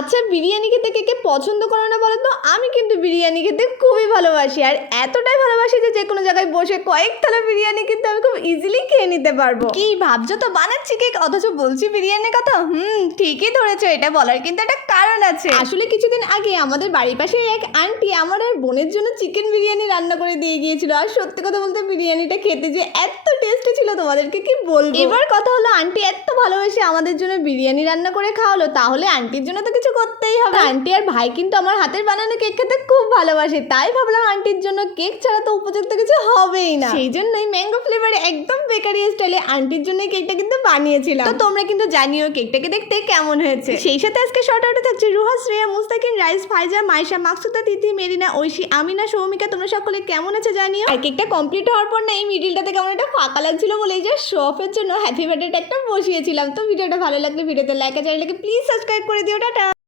আচ্ছা, বিরিয়ানি খেতে কে কে পছন্দ করো না বলো তো? আমি কিন্তু বিরিয়ানি খেতে খুবই ভালোবাসি, আর এতটাই ভালোবাসি যে যে কোনো জায়গায় বসে কয়েক থালা বিরিয়ানি কিন্তু আমি খুব ইজিলি খেয়ে নিতে পারবো। কি ভাবছো তো বানাচ্ছি কেক অথচ বলছি বিরিয়ানির কথা? ঠিকই ধরেছো, এটা বলার কিন্তু একটা কারণ আছে। আসলে কিছুদিন আগে আমাদের বাড়ির পাশে এক আন্টি আমার আর বোনের জন্য চিকেন বিরিয়ানি রান্না করে দিয়ে গিয়েছিল, আর সত্যি কথা বলতে বিরিয়ানিটা খেতে যে এত টেস্টি ছিল তোমাদেরকে কি বলবো। এবার কথা হলো, আন্টি এত ভালোবেসে আমাদের জন্য বিরিয়ানি রান্না করে খাওয়ালো, তাহলে আন্টির জন্য তো কিছু করতেই হবে। আন্টি আর ভাই কিন্তু আমার হাতের বানানো কেক খেতে খুব ভালোবাসে, তাই ভাবলাম আন্টির জন্য কেক ছাড়া তো উপযুক্ত কিছু হবেই না। সেই জন্যই ম্যাঙ্গো ফ্লেভারে একদম বেকারি স্টাইলে আন্টির জন্য কেকটা কিন্তু বানিয়েছিলাম। তো তোমরা কিন্তু জানিও কেকটাকে দেখতে কেমন হয়েছে। সেই সাথে আজকে শর্ট আউটে থাকছে রুহা, শ্রেয়া, মুস্তাকিন, রাইস, ফাইজা, মাইশা, মাকসুদা, তিথি, মেরিনা, ঐশী, আমিনা, সৌমিকা, তোমরা সকলে কেমন আছে জানিও। আর কেকটা কমপ্লিট হওয়ার পর না এই মিডিলটাতে কেমন একটা ফাঁকা লাগছিল বলে এই যে শো অফের জন্য হ্যাপি বার্থডেটা একটা বসিয়েছিলাম। তো ভিডিওটা ভালো লাগলে ভিডিওতে লাইক আর চ্যানেলটাকে প্লিজ সাবস্ক্রাইব করে দিও। টাটা।